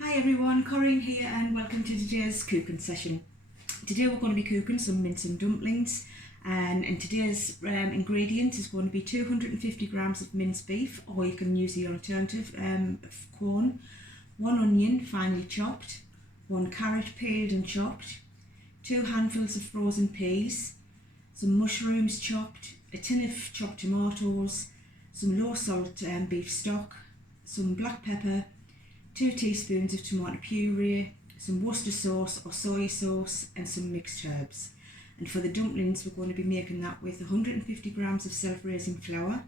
Hi everyone, Corinne here and welcome to today's cooking session. Today we're going to be cooking some mince dumplings and today's ingredient is going to be 250 grams of minced beef, or you can use the alternative of corn, 1 onion finely chopped, 1 carrot peeled and chopped, 2 handfuls of frozen peas, some mushrooms chopped, a tin of chopped tomatoes, some low salt beef stock, some black pepper, 2 teaspoons of tomato puree, some Worcester sauce or soy sauce and some mixed herbs. And for the dumplings we're going to be making that with 150 grams of self-raising flour,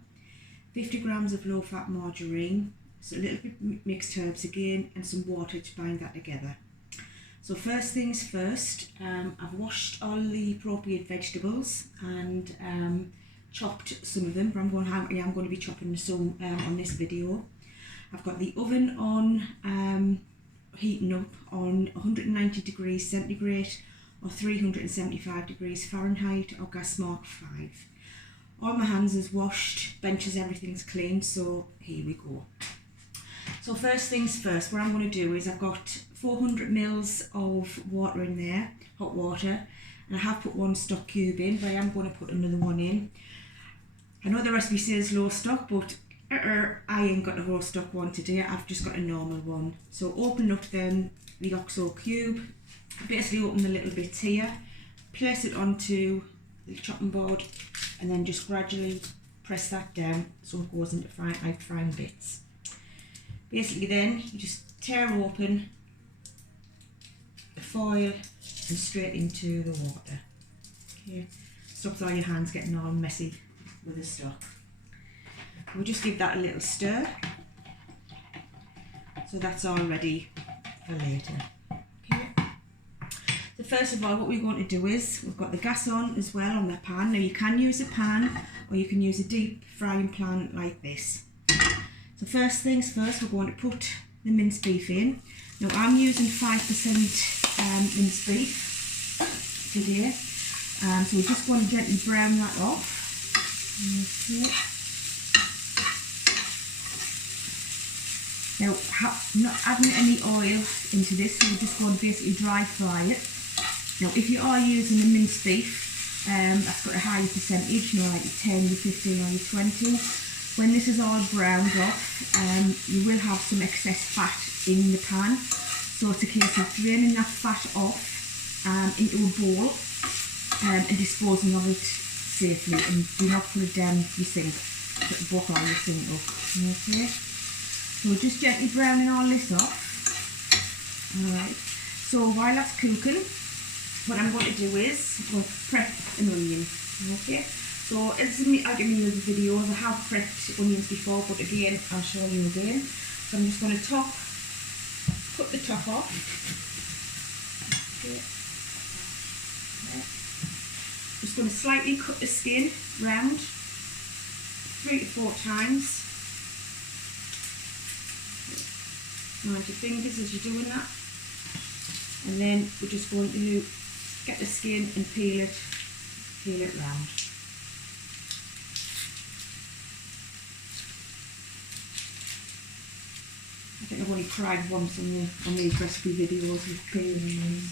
50 grams of low-fat margarine, so a little bit mixed herbs again, and some water to bind that together. So first things first, I've washed all the appropriate vegetables and chopped some of them, but I'm going to be chopping some on this video. I've got the oven on, heating up on 190 degrees centigrade or 375 degrees Fahrenheit or gas mark 5. All my hands is washed, benches, everything's clean, so here we go. So first things first, what I'm going to do is I've got 400 mils of water in there, hot water, and I have put 1 stock cube in, but I am going to put another one in. I know the recipe says low stock, but I ain't got a whole stock one today, I've just got a normal one. So open up then the OXO cube, basically open the little bits here, place it onto the chopping board and then just gradually press that down so it goes into fine bits. Basically then you just tear open the foil and straight into the water. Okay, stops all your hands getting all messy with the stock. We'll just give that a little stir, so that's all ready for later. Okay. So first of all, what we're going to do is, we've got the gas on as well on the pan. Now you can use a pan or you can use a deep frying pan like this. So first things first, we're going to put the minced beef in. Now I'm using 5% minced beef today, so we're just going to gently brown that off. Okay. Now, not adding any oil into this, so we're just going to basically dry fry it. Now, if you are using a minced beef, that's got a higher percentage, you know, like 10, 15 or 20. When this is all browned off, you will have some excess fat in the pan. So it's a case of draining that fat off into a bowl and disposing of it safely. And do not put it down your sink, put the bucket or your sink up. Okay. So we're just gently browning all this off. Alright, so while that's cooking, what I'm going to do is I'm going to prep an onion. Okay, so as I can use the videos, I have prepped onions before, but again, I'll show you again. So I'm just going to put the top off. Okay. Just going to slightly cut the skin round 3 to 4 times. Mind your fingers as you're doing that, and then we're just going to get the skin and peel it round. I think I've only tried once on these recipe videos with peeling onions,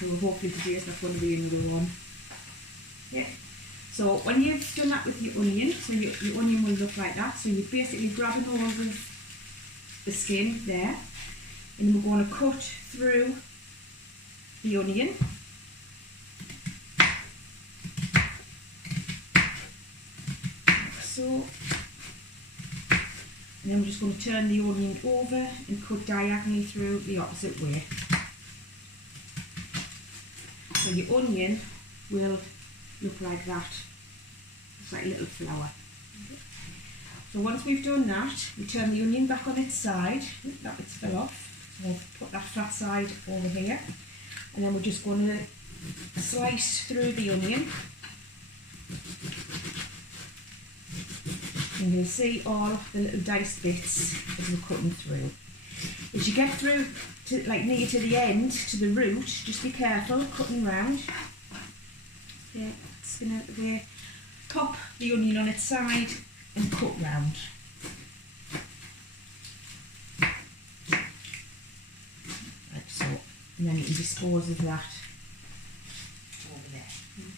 so hopefully today's not going to be another one. Yeah. So when you've done that with your onion, so your onion will look like that. So you're basically grabbing all of the skin there, and we're going to cut through the onion. So, and then we're just going to turn the onion over and cut diagonally through the opposite way. So your onion will look like that. It's like a little flower. So once we've done that, we turn the onion back on its side. That bit's fell off. So we'll put that flat side over here. And then we're just going to slice through the onion. And you'll see all the little diced bits as we're cutting through. As you get through to like near to the end, to the root, just be careful cutting round. Okay, spin out the way. Pop the onion on its side and cut round. and then you can dispose of that over there.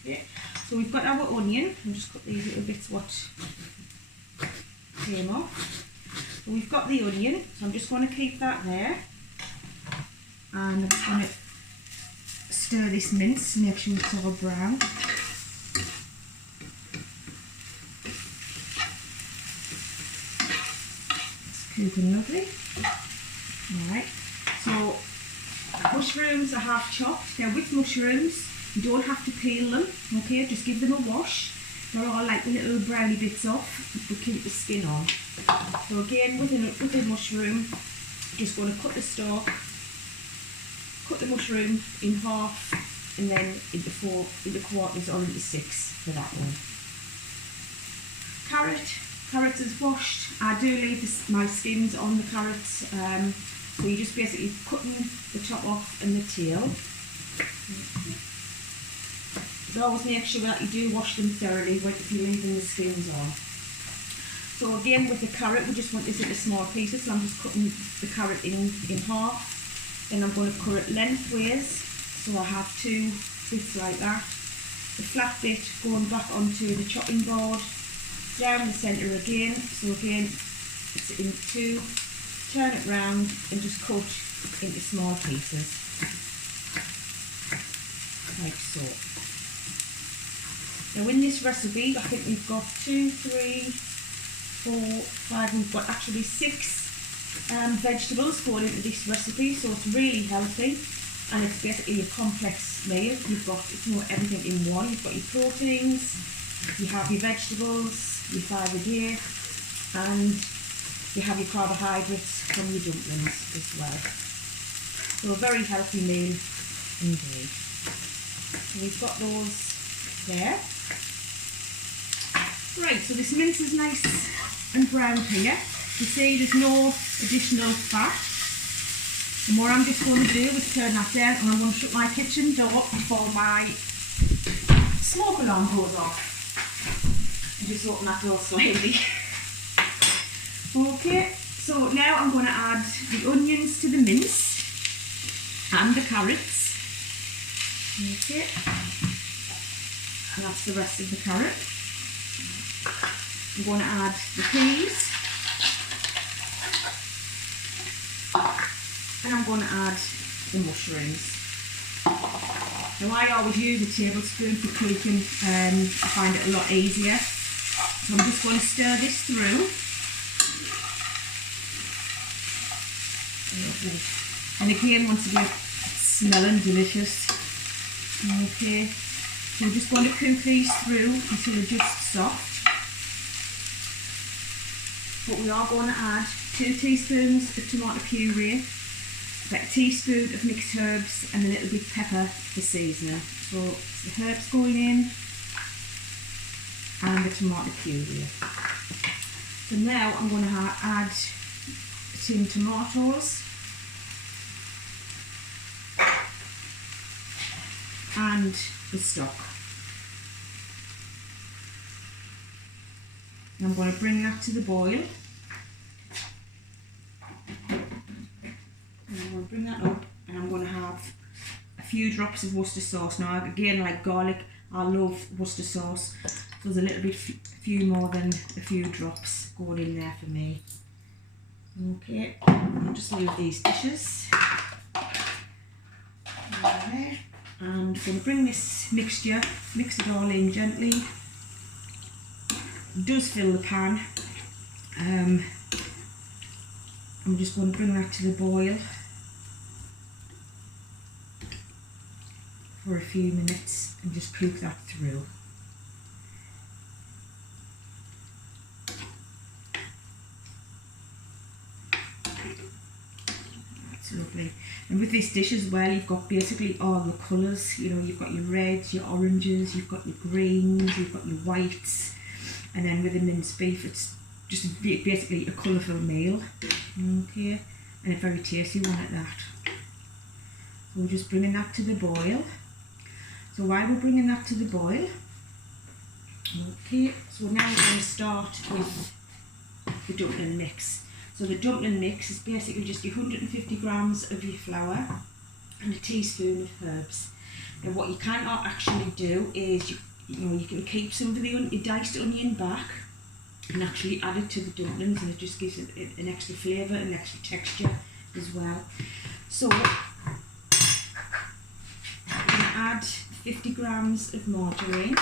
Okay. So we've got our onion. I'll just cut these little bits what came off. So we've got the onion, so I'm just going to keep that there, and I'm just going to stir this mince to make sure it's all brown. It's cooking lovely. Alright, so mushrooms I have chopped. Now with mushrooms, you don't have to peel them, okay, just give them a wash. They're all like the little browny bits off, to keep the skin on. So again, with the mushroom, just going to cut the stalk, cut the mushroom in half, and then into quarters or into 6 for that one. Carrots is washed. I do leave my skins on the carrots, so you're just basically cutting the top off and the tail. But always make sure that you do wash them thoroughly if you're leaving the skins on. So again, with the carrot, we just want this into small pieces, so I'm just cutting the carrot in half. Then I'm going to cut it lengthways, so I have 2 bits like that. The flat bit going back onto the chopping board, down the centre again, so again it's in 2, turn it round and just cut into small pieces, like so. Now in this recipe, I think we've got 2, 3, 4, 5, we've got actually 6 vegetables going into this recipe, so it's really healthy, and it's basically a complex meal. It's not everything in one. You've got your proteins, you have your vegetables, your fibre here, and you have your carbohydrates from your dumplings as well. So a very healthy meal indeed. So we've got those there. Right, so this mince is nice and brown here. You see there's no additional fat. And what I'm just going to do is turn that down, and I'm going to shut my kitchen door before my smoke alarm goes off. And just open that door slightly. Okay, so now I'm going to add the onions to the mince and the carrots. Okay, and that's the rest of the carrot. I'm going to add the peas, and I'm going to add the mushrooms. Now I always use a tablespoon for cooking, I find it a lot easier. So I'm just going to stir this through. And again, once again, it's smelling delicious. Okay, so we're just going to cook these through until they're just soft. But we are going to add 2 teaspoons of tomato puree, about a teaspoon of mixed herbs, and a little bit of pepper for seasoning. So the herbs going in, and the tomato puree. So now I'm going to add some tomatoes and the stock. And I'm going to bring that to the boil. And I'm going to bring that up, and I'm going to have a few drops of Worcester sauce. Now again, like garlic, I love Worcester sauce. So there's a little bit, few more than a few drops going in there for me. Okay, I'll just leave these dishes. There. And I'm going to bring this mixture, mix it all in gently. It does fill the pan. I'm just going to bring that to the boil for a few minutes and just cook that through. That's lovely. And with this dish as well, you've got basically all the colours. You know, you've got your reds, your oranges, you've got your greens, you've got your whites, and then with the minced beef, it's just basically a colourful meal. Okay, and a very tasty one at that. So we're just bringing that to the boil. So while we're bringing that to the boil, okay, so now we're going to start with the dumpling mix. So the dumpling mix is basically just your 150 grams of your flour, and a teaspoon of herbs. Now what you can actually do is you can keep some of the diced onion back and actually add it to the dumplings, and it just gives it an extra flavour and extra texture as well. So we're going to add 50 grams of margarine.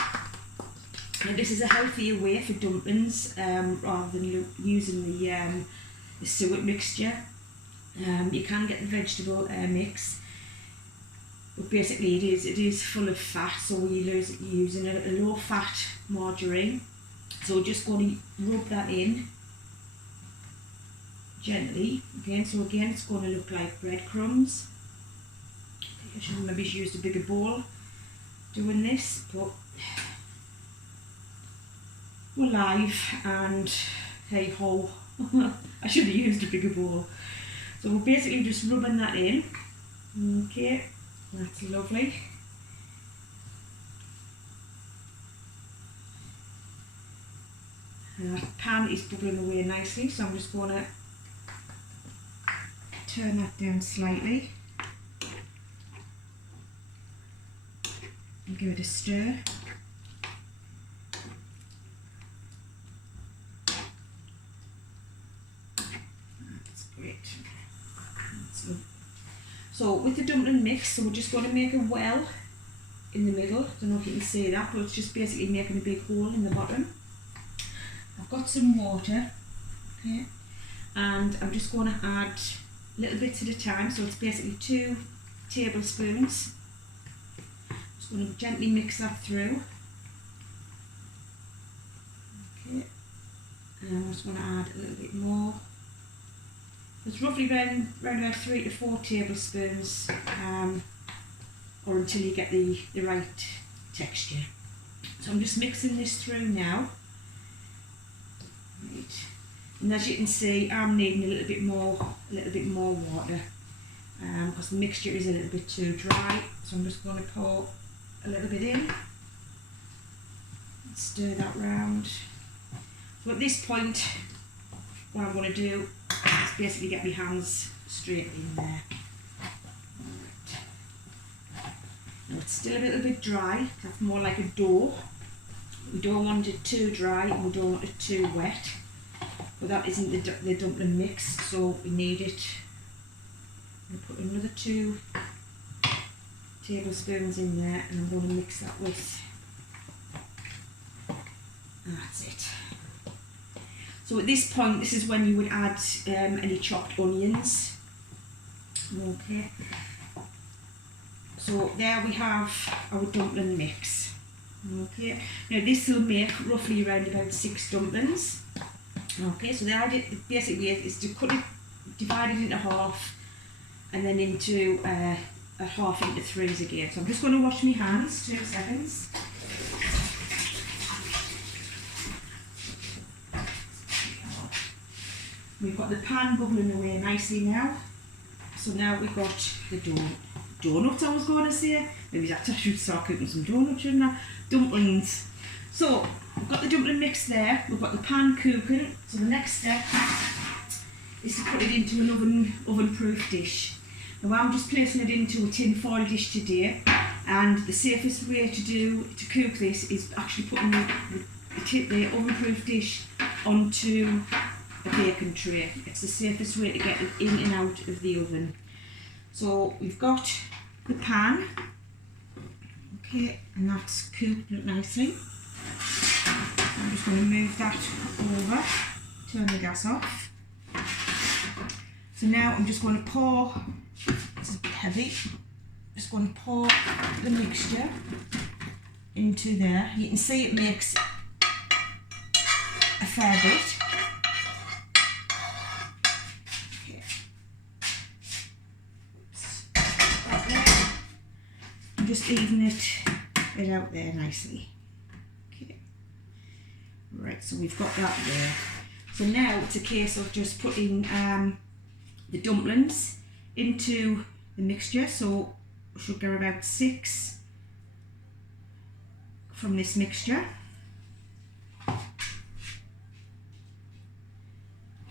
Now this is a healthier way for dumplings rather than using the suet mixture. You can get the vegetable mix, but basically it is full of fat, so we're using a low fat margarine. So we're just going to rub that in gently again. So again, it's going to look like breadcrumbs. I should have maybe used a bigger bowl doing this, but we're live and hey ho, I should have used a bigger bowl. So we're basically just rubbing that in. Okay, that's lovely. The pan is bubbling away nicely, so I'm just going to turn that down slightly and give it a stir. That's great. That's good. So with the dumpling mix, so we're just going to make a well in the middle. I don't know if you can see that, but it's just basically making a big hole in the bottom. I've got some water, okay, and I'm just going to add little bits at a time, so it's basically 2 tablespoons. Just going to gently mix that through. Okay, and I'm just going to add a little bit more. It's roughly around about 3 to 4 tablespoons, or until you get the right texture. So I'm just mixing this through now. Right. And as you can see, I'm needing a little bit more water because the mixture is a little bit too dry. So I'm just going to pour a little bit in and stir that round. So at this point, what I'm going to do is basically get my hands straight in there. Right. Now it's still a little bit dry. That's more like a dough. We don't want it too dry and we don't want it too wet, but that isn't the dumpling mix, so we need it. I'm going to put another 2 tablespoons in there, and I'm going to mix that with, that's it. So at this point, this is when you would add any chopped onions. Okay, so there we have our dumpling mix. Okay, now this will make roughly around about 6 dumplings. Okay, so the idea basically is to cut it, divide it into half, and then into a half into 3s again. So I'm just going to wash my hands, 2 seconds. We've got the pan bubbling away nicely now. So now we've got the donuts, I was going to say. Maybe I should start cooking some donuts, shouldn't I? Dumplings. So we've got the dumpling mix there, we've got the pan cooking. So the next step is to put it into an oven-proof dish. Now I'm just placing it into a tin foil dish today, and the safest way to cook this is actually putting the oven-proof dish onto a baking tray. It's the safest way to get it in and out of the oven. So we've got the pan, okay, and that's cooked nicely. I'm just going to move that over, turn the gas off. So now I'm just going to pour, this is a bit heavy, just going to pour the mixture into there. You can see it makes a fair bit. Just even it out there nicely. Okay. Right, so we've got that there. So now it's a case of just putting the dumplings into the mixture. So we should get about 6 from this mixture.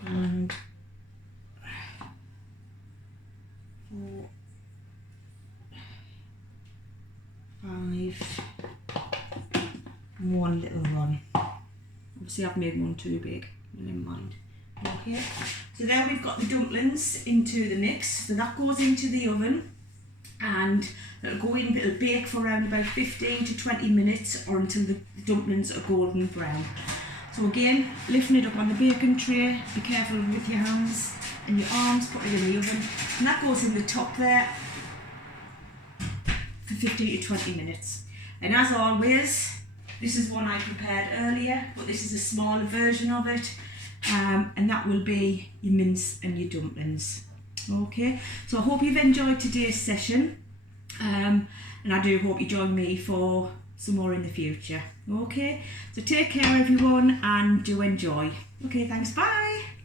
And 4, one little one. Obviously I've made one too big, never mind. Okay, so there we've got the dumplings into the mix. So that goes into the oven and it'll bake for around about 15 to 20 minutes or until the dumplings are golden brown. So again, lifting it up on the baking tray, be careful with your hands and your arms, put it in the oven, and that goes in the top there for 15 to 20 minutes. And as always, this is one I prepared earlier, but this is a smaller version of it, and that will be your mince and your dumplings. Okay, so I hope you've enjoyed today's session, and I do hope you join me for some more in the future. Okay, so take care everyone and do enjoy. Okay, thanks, bye.